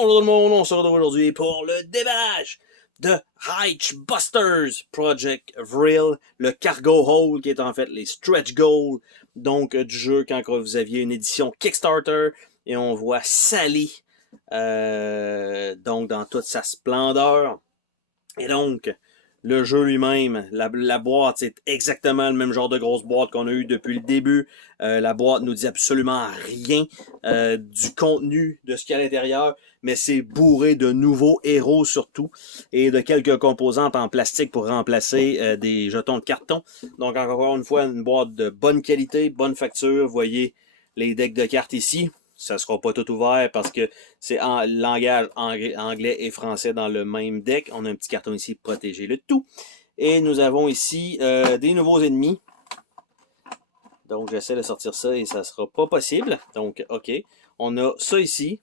Bonjour tout le monde, on se retrouve aujourd'hui pour le déballage de Heichbusters Project Vril, le cargo hold qui est en fait les stretch goals donc du jeu quand vous aviez une édition Kickstarter et on voit Sally donc dans toute sa splendeur. Et donc le jeu lui-même, la boîte, c'est exactement le même genre de grosse boîte qu'on a eu depuis le début. La boîte nous dit absolument rien du contenu de ce qu'il y a à l'intérieur, mais c'est bourré de nouveaux héros surtout et de quelques composantes en plastique pour remplacer des jetons de carton. Donc encore une fois, une boîte de bonne qualité, bonne facture. Vous voyez les decks de cartes ici. Ça ne sera pas tout ouvert parce que c'est en langage anglais et français dans le même deck. On a un petit carton ici pour protéger le tout. Et nous avons ici des nouveaux ennemis. Donc j'essaie de sortir ça et ça ne sera pas possible. Donc OK. On a ça ici.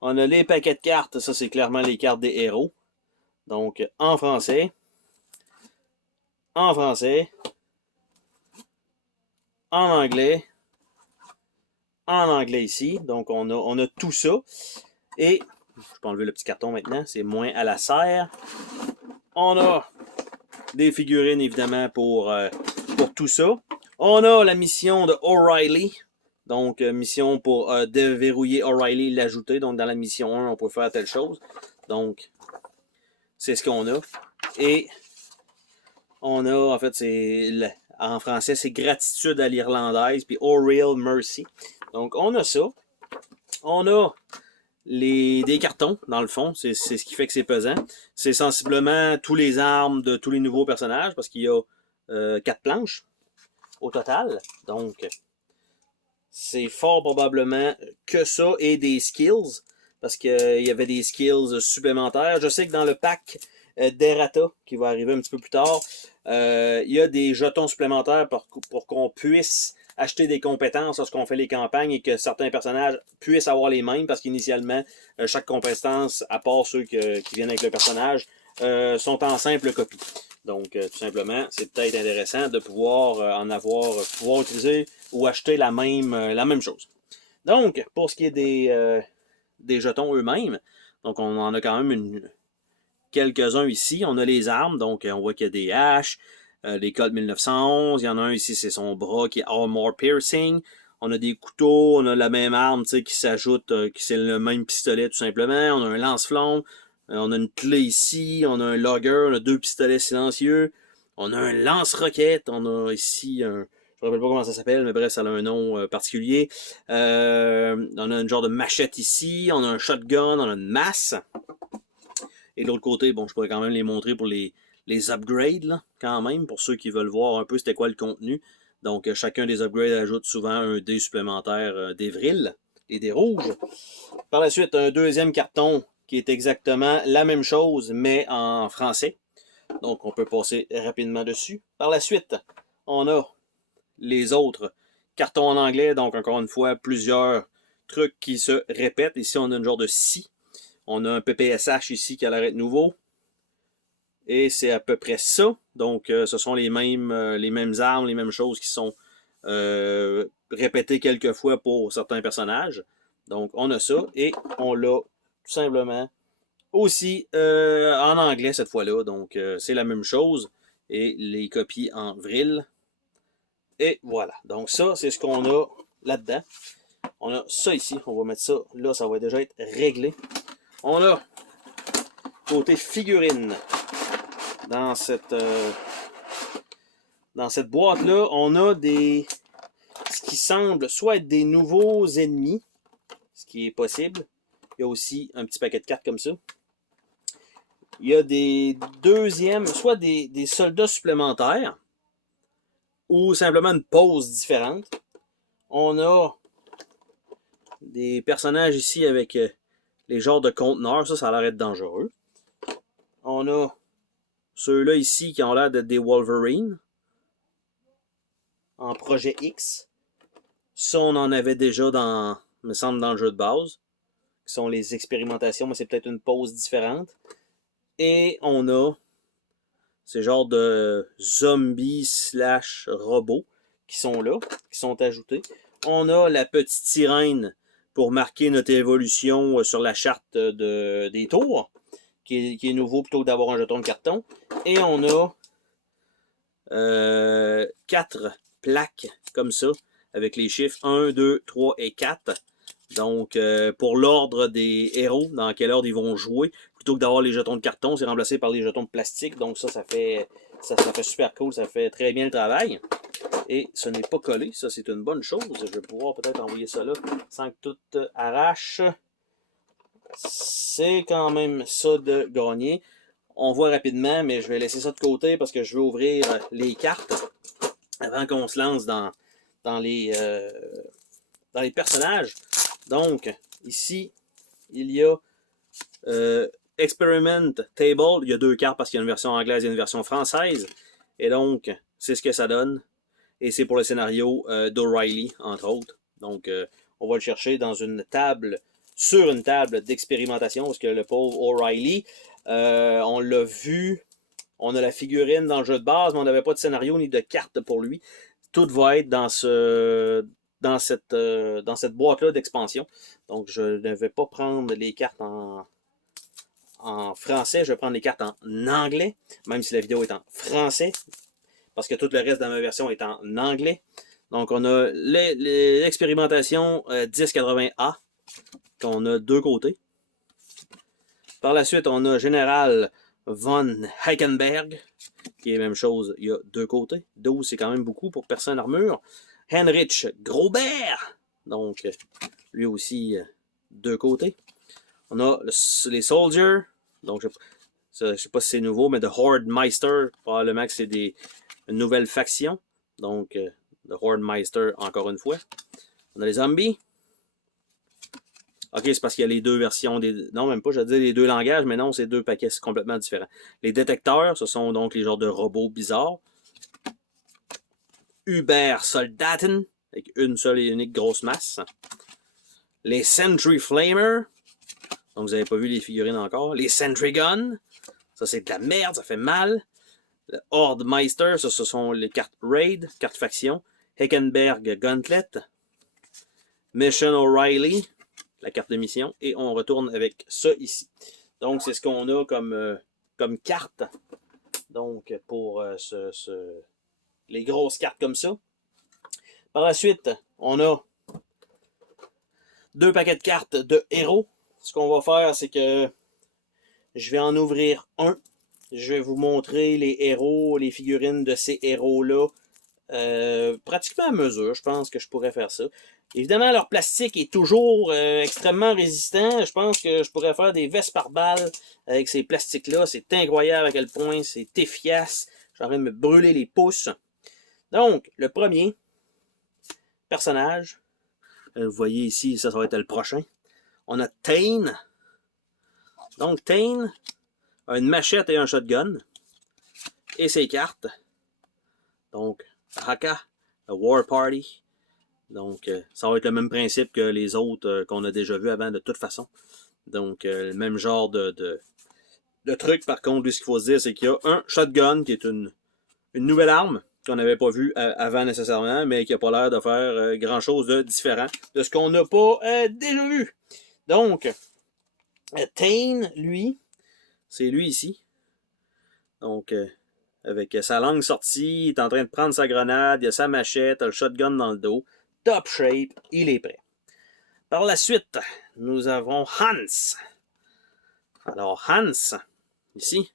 On a les paquets de cartes. Ça c'est clairement les cartes des héros. Donc en français. En français. En anglais. En anglais ici. Donc on a tout ça. Et je peux enlever le petit carton maintenant, c'est moins à la serre. On a des figurines évidemment pour tout ça. On a la mission de O'Reilly. Donc mission pour déverrouiller O'Reilly et l'ajouter. Donc dans la mission 1, on peut faire telle chose. Donc c'est ce qu'on a. Et on a, en fait, en français, c'est gratitude à l'irlandaise, puis O'Reilly Mercy. Donc on a ça. On a des cartons, dans le fond, c'est ce qui fait que c'est pesant. C'est sensiblement tous les armes de tous les nouveaux personnages, parce qu'il y a 4 planches au total. Donc, c'est fort probablement que ça et des skills, parce qu'il y avait des skills supplémentaires. Je sais que dans le pack d'Errata, qui va arriver un petit peu plus tard, il y a des jetons supplémentaires pour qu'on puisse acheter des compétences lorsqu'on fait les campagnes et que certains personnages puissent avoir les mêmes parce qu'initialement, chaque compétence, à part ceux qui viennent avec le personnage, sont en simple copie. Donc, tout simplement, c'est peut-être intéressant de pouvoir pouvoir utiliser ou acheter la même chose. Donc, pour ce qui est des jetons eux-mêmes, donc on en a quand même quelques-uns ici. On a les armes, donc on voit qu'il y a des haches, les Colt 1911. Il y en a un ici, c'est son bras qui est Armor Piercing. On a des couteaux, on a la même arme qui s'ajoute, qui c'est le même pistolet tout simplement. On a un lance-flamme, on a une clé ici, on a un logger, on a 2 pistolets silencieux. On a un lance-roquette, on a ici un... Je ne me rappelle pas comment ça s'appelle, mais bref, ça a un nom particulier. On a un genre de machette ici, on a un shotgun, on a une masse. Et de l'autre côté, bon, je pourrais quand même les montrer pour les upgrades, là, quand même, pour ceux qui veulent voir un peu c'était quoi le contenu. Donc, chacun des upgrades ajoute souvent un dé supplémentaire d'Evril et des rouges. Par la suite, un deuxième carton qui est exactement la même chose, mais en français. Donc, on peut passer rapidement dessus. Par la suite, on a les autres cartons en anglais. Donc, encore une fois, plusieurs trucs qui se répètent. Ici, on a une genre de scie. On a un PPSH ici qui a l'air d'être nouveau. Et c'est à peu près ça. Donc, ce sont les mêmes armes, les mêmes choses qui sont répétées quelques fois pour certains personnages. Donc, on a ça. Et on l'a tout simplement aussi en anglais cette fois-là. Donc, c'est la même chose. Et les copies en vril. Et voilà. Donc, ça, c'est ce qu'on a là-dedans. On a ça ici. On va mettre ça là. Ça va déjà être réglé. On a côté figurine. Dans cette boîte-là, on a ce qui semble soit être des nouveaux ennemis, ce qui est possible. Il y a aussi un petit paquet de cartes comme ça. Il y a des deuxièmes, soit des soldats supplémentaires, ou simplement une pose différente. On a des personnages ici avec les genres de conteneurs, ça a l'air d'être dangereux. On a ceux-là ici qui ont l'air d'être des Wolverine en projet X. Ça, on en avait déjà me semble, dans le jeu de base, qui sont les expérimentations, mais c'est peut-être une pause différente. Et on a ces genres de zombies / robots qui sont là, qui sont ajoutés. On a la petite sirène pour marquer notre évolution sur la charte des tours, qui est nouveau plutôt que d'avoir un jeton de carton. Et on a 4 plaques comme ça, avec les chiffres 1, 2, 3 et 4. Donc, pour l'ordre des héros, dans quel ordre ils vont jouer, plutôt que d'avoir les jetons de carton, c'est remplacé par les jetons de plastique. Donc ça fait super cool, ça fait très bien le travail. Et ce n'est pas collé, ça c'est une bonne chose. Je vais pouvoir peut-être envoyer ça là sans que tout arrache. C'est quand même ça de gagner. On voit rapidement, mais je vais laisser ça de côté parce que je veux ouvrir les cartes avant qu'on se lance dans les personnages. Donc, ici, il y a Experiment Table. Il y a 2 cartes parce qu'il y a une version anglaise et une version française. Et donc, c'est ce que ça donne. Et c'est pour le scénario d'O'Reilly, entre autres. Donc, on va le chercher dans une table, sur une table d'expérimentation, parce que le pauvre O'Reilly, on l'a vu, on a la figurine dans le jeu de base, mais on n'avait pas de scénario ni de carte pour lui. Tout va être dans cette boîte-là d'expansion. Donc, je ne vais pas prendre les cartes en français, je vais prendre les cartes en anglais, même si la vidéo est en français, parce que tout le reste de ma version est en anglais. Donc, on a l'expérimentation 1080A, qu'on a 2 côtés. Par la suite, on a Général von Heikenberg, qui est la même chose, il y a 2 côtés. 12, c'est quand même beaucoup pour personne armure. Heinrich Grobert, donc lui aussi 2 côtés. On a les Soldiers, donc je ne sais pas si c'est nouveau, mais The Horde Meister, probablement que c'est une nouvelle faction. Donc, The Horde Meister, encore une fois. On a les Zombies. Ok, c'est parce qu'il y a les 2 versions non, même pas, je dis les 2 langages, mais non, c'est 2 paquets complètement différents. Les détecteurs, ce sont donc les genres de robots bizarres. Uber Soldaten, avec une seule et unique grosse masse. Les Sentry Flamer, donc vous n'avez pas vu les figurines encore. Les Sentry Gun, ça c'est de la merde, ça fait mal. Le Horde Meister, ça ce sont les cartes Raid, cartes faction. Heckenberg Gauntlet. Mission O'Reilly, la carte de mission. Et on retourne avec ça ici. Donc c'est ce qu'on a comme carte. Donc pour les grosses cartes comme ça. Par la suite, on a 2 paquets de cartes de héros. Ce qu'on va faire, c'est que je vais en ouvrir un. Je vais vous montrer les héros, les figurines de ces héros-là. Pratiquement à mesure, je pense que je pourrais faire ça. Évidemment, leur plastique est toujours extrêmement résistant. Je pense que je pourrais faire des vestes par balles avec ces plastiques-là. C'est incroyable à quel point c'est efficace. Je suis en train de me brûler les pouces. Donc, le premier personnage, vous voyez ici, ça va être le prochain. On a Tain. Donc, Tain a une machette et un shotgun. Et ses cartes. Donc, Haka, le War Party. Donc, ça va être le même principe que les autres qu'on a déjà vus avant de toute façon. Donc, le même genre de truc. Par contre, lui, ce qu'il faut se dire, c'est qu'il y a un shotgun qui est une nouvelle arme qu'on n'avait pas vue avant nécessairement, mais qui n'a pas l'air de faire grand-chose de différent de ce qu'on n'a pas déjà vu. Donc, Tain, lui, c'est lui ici. Donc, avec sa langue sortie, il est en train de prendre sa grenade, il a sa machette, il a le shotgun dans le dos. Top shape, il est prêt. Par la suite, nous avons Hans. Alors, Hans, ici,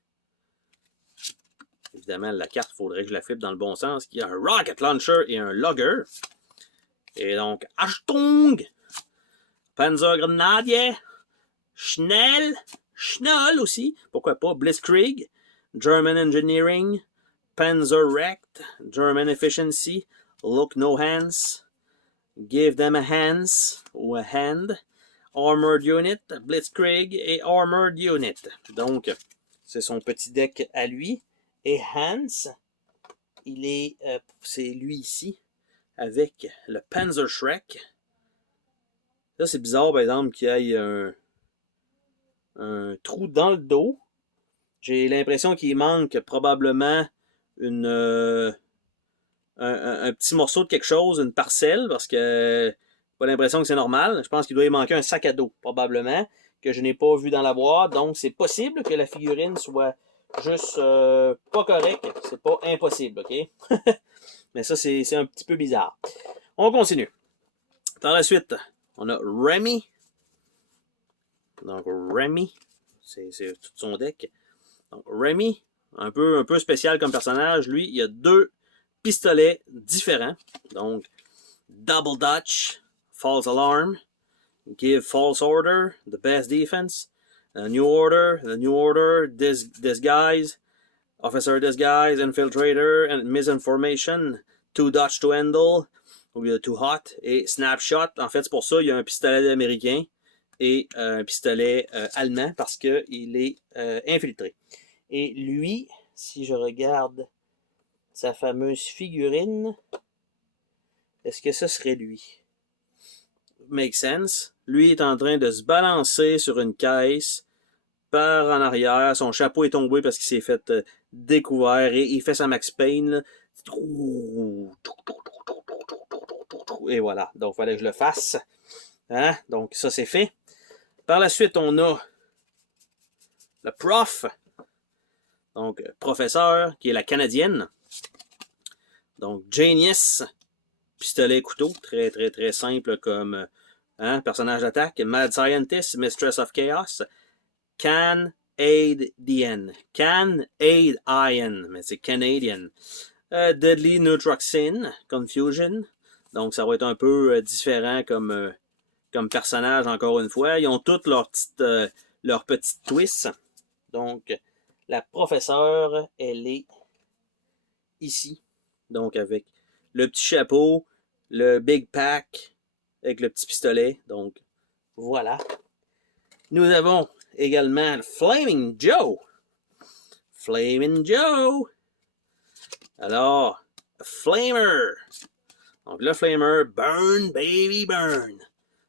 évidemment, la carte, il faudrait que je la flippe dans le bon sens. Il y a un Rocket Launcher et un Lugger. Et donc, Achtung, Panzergrenadier, Schnell, Schnoll aussi, pourquoi pas, Blitzkrieg, German Engineering, Panzerrecht, German Efficiency, Look No Hands, Give Them a Hands, ou a Hand, Armored Unit, Blitzkrieg et Armored Unit. Donc, c'est son petit deck à lui. Et Hans, c'est lui ici, avec le Panzerschreck. Là, c'est bizarre, par exemple, qu'il y ait un trou dans le dos. J'ai l'impression qu'il manque probablement un petit morceau de quelque chose, une parcelle, parce que Pas l'impression que c'est normal. Je pense qu'il doit y manquer un sac à dos, probablement, que je n'ai pas vu dans la boîte. Donc, c'est possible que la figurine soit juste pas correcte. C'est pas impossible, OK? Mais ça, c'est un petit peu bizarre. On continue. Par la suite, on a Remy. Donc, Remy, c'est tout son deck. Donc, Remy, un peu spécial comme personnage. Lui, il a 2 pistolets différents. Donc, Double Dutch, False Alarm, Give False Order, The Best Defense, New Order, Disguise, Officer Disguise, Infiltrator, and Misinformation, Too Dutch to Handle, ou Too Hot, et Snapshot. En fait, c'est pour ça qu'il y a un pistolet américain et un pistolet allemand parce qu'il est infiltré. Et lui, si je regarde sa fameuse figurine, est-ce que ce serait lui? Make sense. Lui est en train de se balancer sur une caisse par en arrière. Son chapeau est tombé parce qu'il s'est fait découvert et il fait sa Max Payne. Là. Et voilà. Donc, il fallait que je le fasse. Hein? Donc, ça, c'est fait. Par la suite, on a le prof. Donc, professeur, qui est la Canadienne. Donc, Genius. Pistolet couteau. Très, très, très simple comme personnage d'attaque. Mad Scientist. Mistress of Chaos. Can Aid DN. Can Aid IN. Mais c'est Canadian. Deadly Neutroxin. Confusion. Donc, ça va être un peu différent comme personnage, encore une fois. Ils ont toutes leurs petites twists. Donc, la professeure, elle est ici. Donc, avec le petit chapeau, le big pack, avec le petit pistolet. Donc, voilà. Nous avons également Flaming Joe. Flaming Joe. Alors, Flamer. Donc, le Flamer, Burn, Baby, Burn.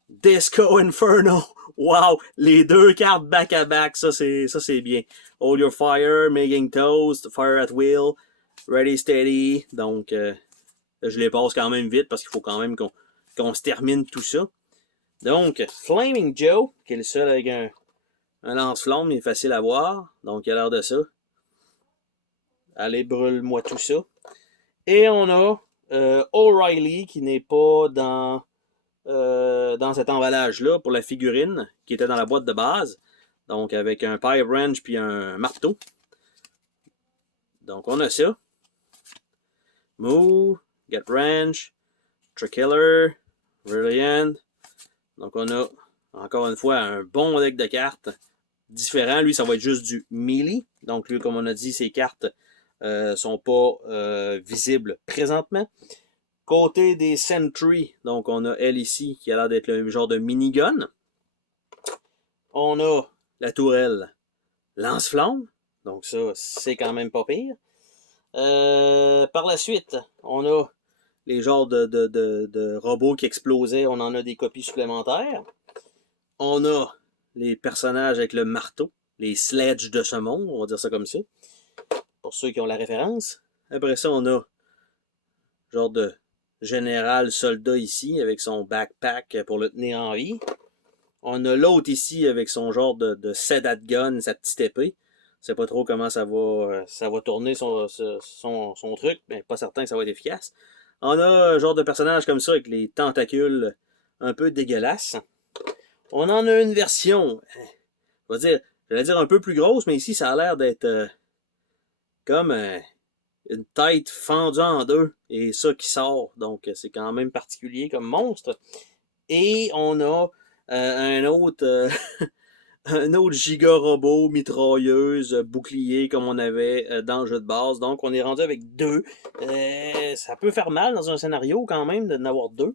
Disco Inferno. Wow, les 2 cartes back-à-back, ça c'est bien. Hold Your Fire, Making Toast, Fire at Will, Ready Steady. Donc, je les passe quand même vite parce qu'il faut quand même qu'on se termine tout ça. Donc, Flaming Joe, qui est le seul avec un lance-flamme, il est facile à voir. Donc, il a l'air de ça. Allez, brûle-moi tout ça. Et on a O'Reilly, qui n'est pas dans cet emballage-là pour la figurine, qui était dans la boîte de base. Donc, avec un pipe wrench puis un marteau. Donc, on a ça. Move, Get Wrench, Trickiller, Brilliant. Donc, on a, encore une fois, un bon deck de cartes différent. Lui, ça va être juste du melee. Donc, lui, comme on a dit, ses cartes sont pas visibles présentement. Côté des Sentry, donc on a elle ici qui a l'air d'être le genre de minigun. On a la tourelle lance-flamme. Donc ça, c'est quand même pas pire. Par la suite, on a les genres de robots qui explosaient. On en a des copies supplémentaires. On a les personnages avec le marteau. Les sledges de ce monde, on va dire ça comme ça. Pour ceux qui ont la référence. Après ça, on a genre de général soldat ici avec son backpack pour le tenir en vie. On a l'autre ici avec son genre de sedat gun, sa petite épée. Je sais pas trop comment ça va tourner son truc, mais pas certain que ça va être efficace. On a un genre de personnage comme ça avec les tentacules un peu dégueulasses. On en a une version, j'allais dire un peu plus grosse, mais ici ça a l'air d'être comme une tête fendue en deux et ça qui sort. Donc c'est quand même particulier comme monstre. Et on a un autre un autre giga robot, mitrailleuse, bouclier comme on avait dans le jeu de base. Donc on est rendu avec 2. Ça peut faire mal dans un scénario quand même d'en avoir 2.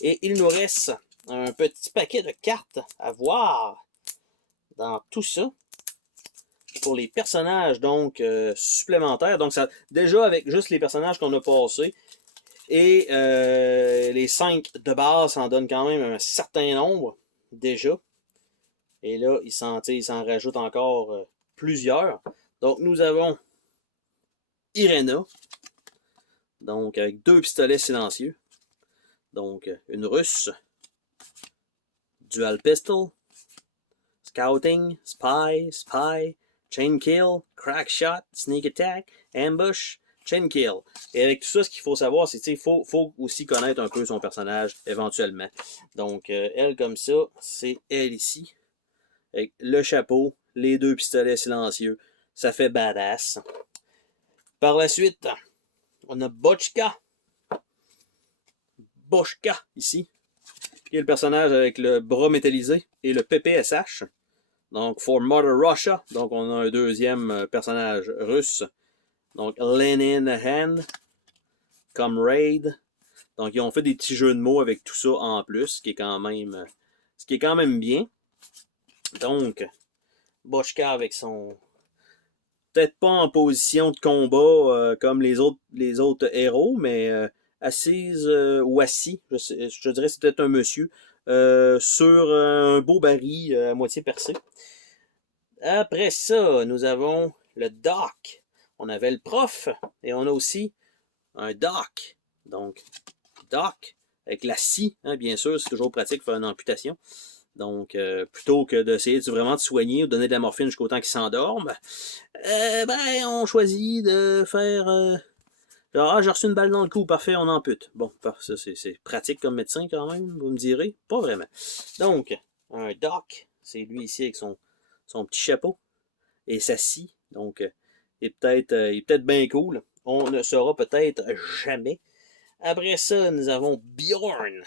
Et il nous reste un petit paquet de cartes à voir dans tout ça. Pour les personnages donc supplémentaires. Donc ça, déjà avec juste les personnages qu'on a passés et les 5 de base, ça en donne quand même un certain nombre déjà. Et là, il s'en rajoute encore plusieurs. Donc nous avons Irena. Donc avec 2 pistolets silencieux. Donc, une russe. Dual pistol. Scouting. Spy. Chain kill. Crack shot. Sneak attack. Ambush. Chain kill. Et avec tout ça, ce qu'il faut savoir, c'est qu'il faut aussi connaître un peu son personnage éventuellement. Donc, elle comme ça, c'est elle ici. Avec le chapeau, les 2 pistolets silencieux. Ça fait badass. Par la suite, on a Bochka. Bochka, ici. Qui est le personnage avec le bras métallisé et le PPSH. Donc, For Mother Russia. Donc, on a un deuxième personnage russe. Donc, Leninhan. Comrade. Donc, ils ont fait des petits jeux de mots avec tout ça en plus, ce qui est quand même bien. Donc, Bochka avec son... Peut-être pas en position de combat comme les autres héros, mais assise ou assis, je dirais que c'est peut-être un monsieur, sur un beau baril à moitié percé. Après ça, nous avons le doc. On avait le prof et on a aussi un doc. Donc, doc avec la scie, hein, bien sûr, c'est toujours pratique de faire une amputation. Donc, plutôt que d'essayer vraiment de soigner ou de donner de la morphine jusqu'au temps qu'il s'endorme, on choisit de faire... genre, j'ai reçu une balle dans le cou, parfait, on ampute. Bon, ça c'est pratique comme médecin quand même, vous me direz. Pas vraiment. Donc, un doc, c'est lui ici avec son petit chapeau et sa scie. Donc, il est peut-être bien cool. On ne saura peut-être jamais. Après ça, nous avons Bjorn.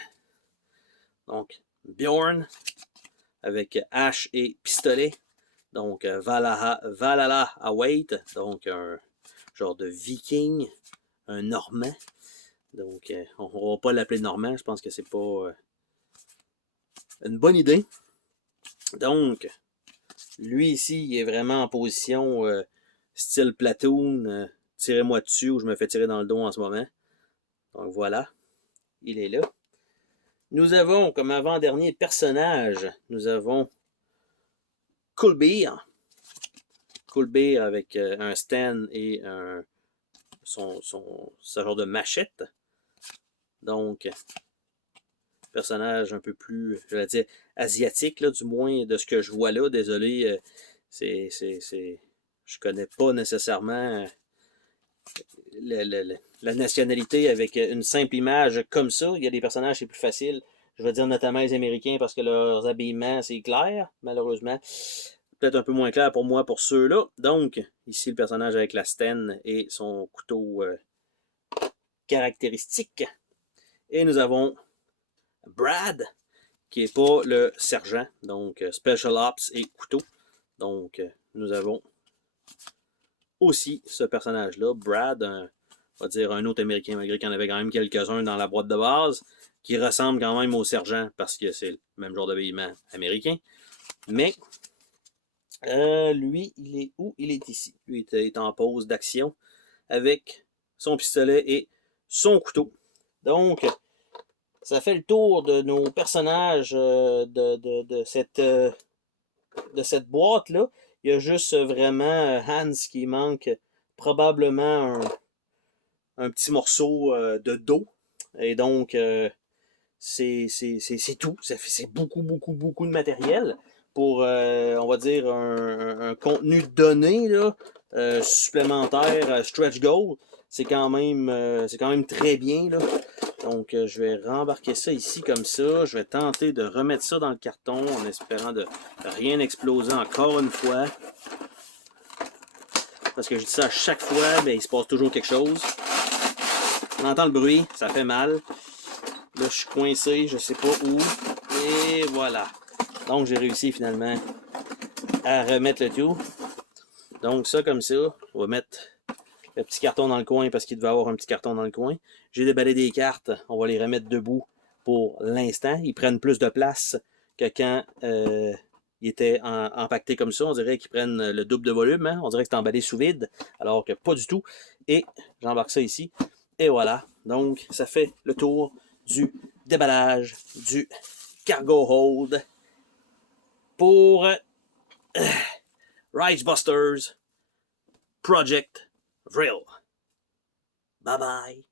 Donc, Bjorn avec hache et pistolet. Donc, Valhalla Await. Donc, un genre de viking. Un normand. Donc, on ne va pas l'appeler normand. Je pense que c'est pas une bonne idée. Donc, lui ici, il est vraiment en position style platoon. Tirez-moi dessus ou je me fais tirer dans le dos en ce moment. Donc, voilà. Il est là. Nous avons, comme avant-dernier personnage, nous avons Coolbeer. Coolbeer avec un stand et ce genre de machette. Donc, personnage un peu plus, je vais dire, asiatique, là, du moins de ce que je vois là. Désolé, je connais pas nécessairement la nationalité avec une simple image comme ça. Il y a des personnages, c'est plus facile. Je vais dire notamment les Américains parce que leurs habillements, c'est clair, malheureusement. Peut-être un peu moins clair pour moi, pour ceux-là. Donc, ici, le personnage avec la Sten et son couteau caractéristique. Et nous avons Brad, qui n'est pas le sergent. Donc, Special Ops et couteau. Donc, nous avons aussi ce personnage-là, Brad, on va dire un autre Américain, malgré qu'il y en avait quand même quelques-uns dans la boîte de base, qui ressemble quand même au sergent, parce que c'est le même genre d'habillement américain. Mais, lui, il est où? Il est ici. Lui, il est en pause d'action avec son pistolet et son couteau. Donc, ça fait le tour de nos personnages de cette boîte-là. Il y a juste vraiment Hans qui manque probablement un petit morceau de dos. Et donc, c'est tout. C'est beaucoup de matériel pour, on va dire, un contenu donné là, supplémentaire, stretch goal. C'est quand même très bien. Là. Donc, je vais rembarquer ça ici comme ça. Je vais tenter de remettre ça dans le carton en espérant de rien exploser encore une fois. Parce que je dis ça à chaque fois, mais il se passe toujours quelque chose. On entend le bruit, ça fait mal. Là, je suis coincé, je sais pas où. Et voilà. Donc, j'ai réussi finalement à remettre le tout. Donc, ça comme ça, on va mettre le petit carton dans le coin parce qu'il devait avoir un petit carton dans le coin. J'ai déballé des cartes, on va les remettre debout pour l'instant. Ils prennent plus de place que quand ils étaient empaquetés comme ça. On dirait qu'ils prennent le double de volume. Hein? On dirait que c'est emballé sous vide, alors que pas du tout. Et j'embarque ça ici. Et voilà. Donc, ça fait le tour du déballage du cargo hold pour Ridgebusters Project Vril. Bye bye.